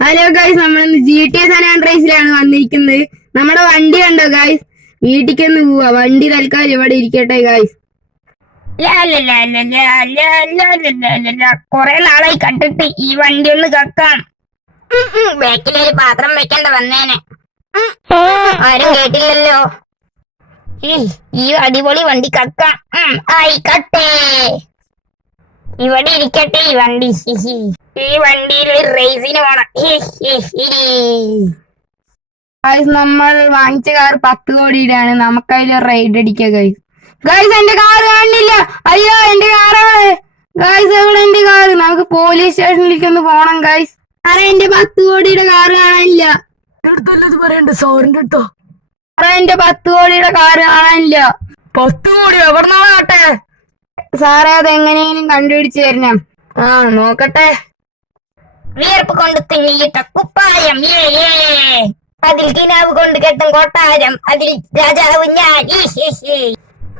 Hello guys, നമ്മളിന്ന് GTA San Andreasലാണ് വന്നിരിക്കുന്നത്. നമ്മുടെ വണ്ടി കണ്ടോ ഗൈസ്? വീട്ടിലേക്കൊന്ന് പോവാ. വണ്ടി തൽക്കാലം ഇവിടെ ഇരിക്കട്ടെ ഗൈസ്. കൊറേ നാളായി കണ്ടിട്ട് ഈ വണ്ടി ഒന്ന് കക്കാം. ബാക്കിലൊരു പാത്രം വെക്കണ്ട വന്നേനെ. ആരും കേട്ടില്ലല്ലോ. ഈ അടിപൊളി വണ്ടി കക്കാം. ആയിക്കട്ടെ, ഇവിടെ ഇരിക്കട്ടെ ഈ വണ്ടി. ഈ വണ്ടിയിൽ റേസിന് പോണം. ഗൈസ്, നമ്മൾ വാങ്ങിച്ച കാർ 10 കോടിയുടെയാണ്. നമുക്കതിൽ റൈഡ് അടിക്കാം ഗൈസ്. ഗൈസ്, എന്റെ കാർ കാണില്ല. അയ്യോ, എന്റെ കാറാണ് ഗൈസ്. എവിടെ എന്റെ കാർ? നമുക്ക് പോലീസ് സ്റ്റേഷനിലേക്ക് ഒന്ന് പോണം ഗൈസ്. അറേ, എന്റെ 10 കോടിയുടെ കാർ കാണാനില്ല. പറയണ്ട സാറിന്റെ അടുത്തോ? അറേ, എന്റെ 10 കോടിയുടെ കാർ കാണാനില്ല. 10 കോടി എവിടെ നാട്ടെ? സാറേ, അത് എങ്ങനെയും കണ്ടുപിടിച്ച് തരണം. നോക്കട്ടെ. വിയർപ്പ് കൊണ്ട് തിന്നിയിട്ട കുപ്പായം, അതിൽ കിനാവ് കൊണ്ട് കെട്ടും കൊട്ടാരം, അതിൽ രാജാവ് ഞാൻ.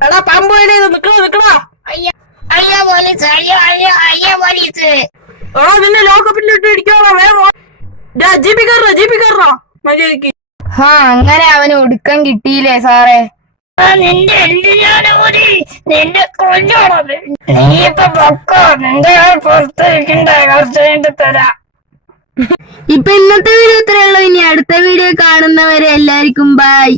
എടാ പമ്പോയിലേ നിക്കണോ? അയ്യോ പോലീസ്, അയ്യോ പോലീസ്. എടാ നിന്നെ ലോക്കപ്പിലിട്ട് ഇടിക്കാണോ? വേഗം ജീപ്പി കയറോ മര്യാദക്ക്. അങ്ങനെ അവന് ഒടുക്കം കിട്ടിയില്ലേ സാറേ? നിന്റെ നിന്റെ കൊല്ലോണത്. നീ ഇപ്പൊ പൊക്കോ, നിന്റെ പുറത്തിരിക്കണ്ട, കുറച്ച് കഴിഞ്ഞിട്ട് തരാം. ഇപ്പൊ ഇന്നത്തെ വീഡിയോ ഇത്രയേ ഉള്ളൂ. ഇനി അടുത്ത വീഡിയോ കാണുന്നവരെ എല്ലാവർക്കും ബൈ.